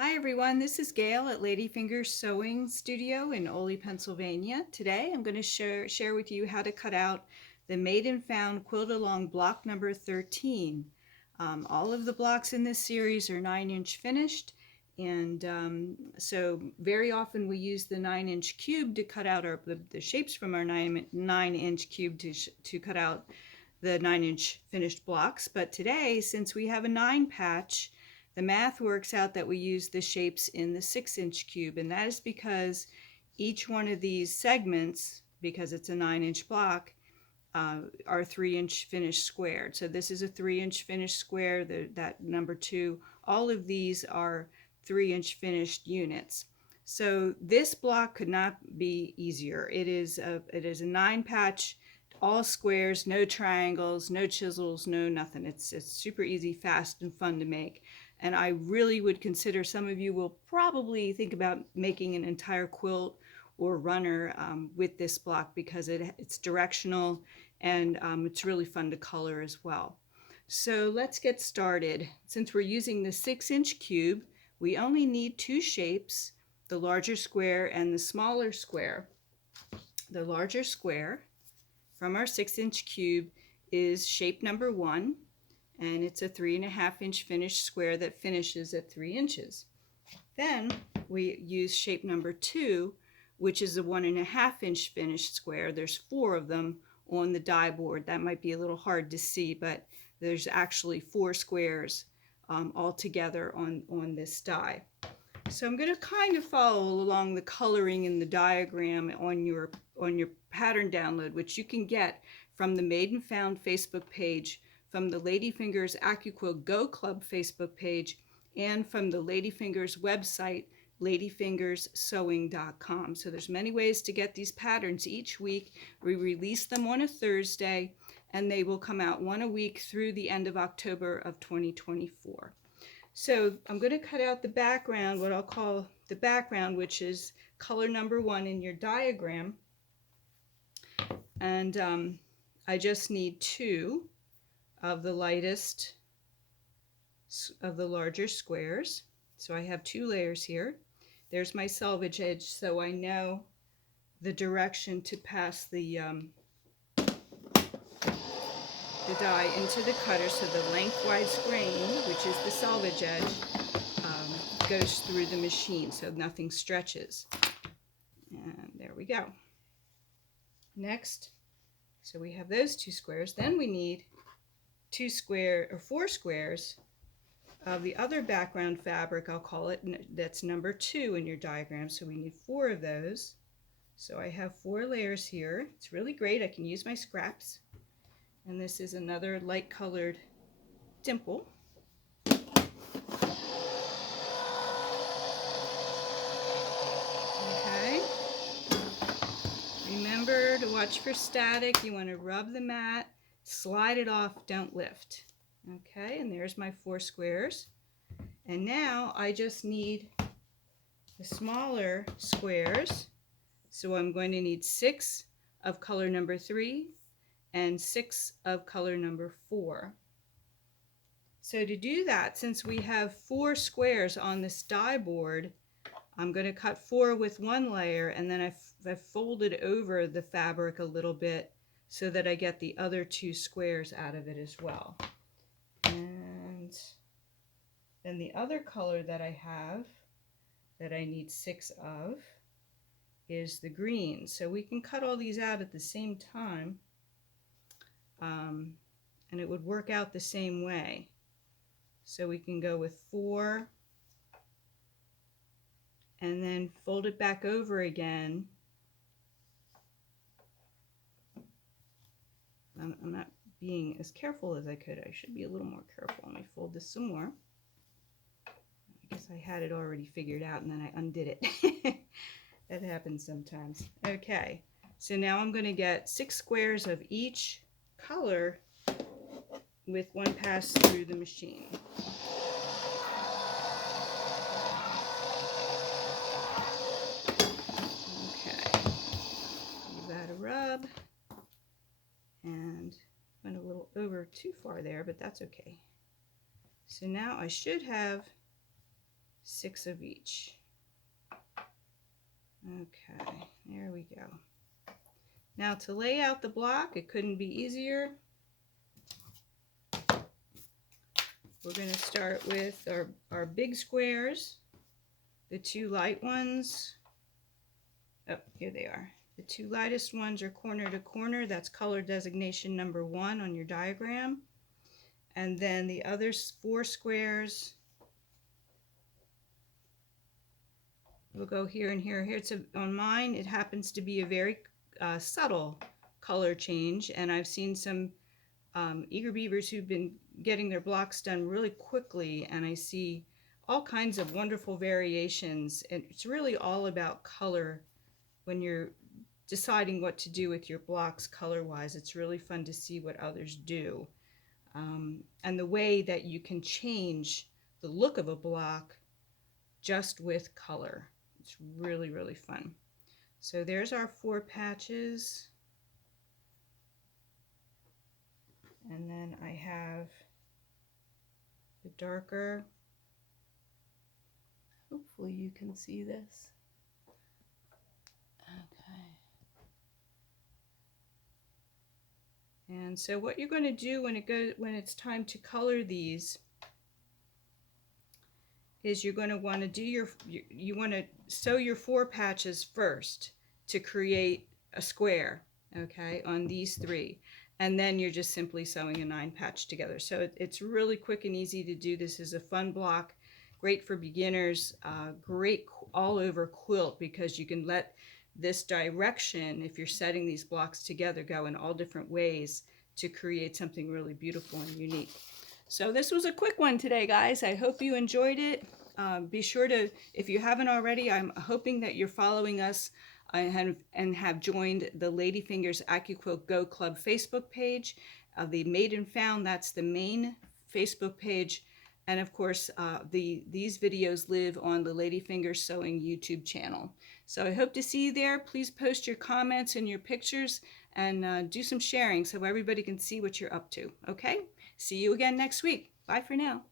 Hi everyone, this is Gail at Ladyfingers Sewing Studio in Ole, Pennsylvania. Today I'm going to share with you how to cut out the Made and Found Quilt Along block number 13. All of the blocks in this series are 9-inch finished, and so very often we use the 9-inch cube to cut out the shapes from our 9-inch cube to cut out the 9-inch finished blocks. But today, since we have a 9 patch, the math works out that we use the shapes in the 6-inch cube, and that is because each one of these segments, because it's a 9-inch block, are 3-inch finished squared. So this is a 3-inch finished square, that number 2. All of these are 3-inch finished units. So this block could not be easier. It is a 9-patch, all squares, no triangles, no chisels, no nothing. It's super easy, fast, and fun to make. And I really would consider, some of you will probably think about making an entire quilt or runner with this block, because it's directional, and it's really fun to color as well. So let's get started. Since we're using the 6-inch cube, we only need 2 shapes, the larger square and the smaller square. The larger square from our 6-inch cube is shape number 1, and it's a 3.5-inch finished square that finishes at 3 inches. Then we use shape number 2, which is a 1.5-inch finished square. There's 4 of them on the die board. That might be a little hard to see, but there's actually 4 squares all together on this die. So I'm going to kind of follow along the coloring in the diagram on your pattern download, which you can get from the Made and Found Facebook page, from the Ladyfingers Accuquilt Go Club Facebook page, and from the Ladyfingers website, ladyfingerssewing.com. So there's many ways to get these patterns each week. We release them on a Thursday, and they will come out one a week through the end of October of 2024. So I'm going to cut out the background, what I'll call the background, which is color number 1 in your diagram. And I just need 2 of the lightest of the larger squares. So I have 2 layers here. There's my selvage edge, so I know the direction to pass the die into the cutter, so the lengthwise grain, which is the selvage edge, goes through the machine so nothing stretches. And there we go. Next, so we have those 2 squares. Then we need 4 squares of the other background fabric, I'll call it, that's number 2 in your diagram. So we need 4 of those. So I have 4 layers here. It's really great. I can use my scraps. And this is another light colored dimple. Okay. Remember to watch for static. You want to rub the mat, slide it off, don't lift. Okay, and there's my 4 squares. And now I just need the smaller squares. So I'm going to need 6 of color number 3 and 6 of color number 4. So to do that, since we have 4 squares on this die board, I'm going to cut 4 with 1 layer, and then I've folded over the fabric a little bit so that I get the other 2 squares out of it as well. And then the other color that I have that I need 6 of is the green. So we can cut all these out at the same time, and it would work out the same way. So we can go with 4 and then fold it back over again. I'm not being as careful as I could. I should be a little more careful. Let me fold this some more. I guess I had it already figured out and then I undid it. That happens sometimes. Okay, so now I'm going to get 6 squares of each color with 1 pass through the machine. Okay, give that a rub, and went a little over too far there, but that's okay. So now I should have 6 of each. Okay, there we go. Now to lay out the block, it couldn't be easier. We're going to start with our big squares, the 2 light ones. Oh, here they are. The 2 lightest ones are corner to corner. That's color designation number 1 on your diagram. And then the other 4 squares will go here and here. Here on mine, it happens to be a very subtle color change, and I've seen some eager beavers who've been getting their blocks done really quickly, and I see all kinds of wonderful variations, and it's really all about color when you're deciding what to do with your blocks color-wise. It's really fun to see what others do, and the way that you can change the look of a block just with color. It's really, really fun. So there's our 4 patches. And then I have the darker. Hopefully you can see this. Okay. And so what you're going to do when it's time to color these is you're going to want to do you want to sew your 4 patches first to create a square, okay, on these 3. And then you're just simply sewing a 9 patch together. So it's really quick and easy to do. This is a fun block, great for beginners, great all over quilt, because you can let this direction, if you're setting these blocks together, go in all different ways to create something really beautiful and unique. So this was a quick one today, guys. I hope you enjoyed it. Be sure to, if you haven't already, I'm hoping that you're following us and have joined the Ladyfingers Accuquilt Go Club Facebook page. The Made and Found, that's the main Facebook page. And of course, these videos live on the Ladyfingers Sewing YouTube channel. So I hope to see you there. Please post your comments and your pictures, and do some sharing so everybody can see what you're up to. Okay? See you again next week. Bye for now.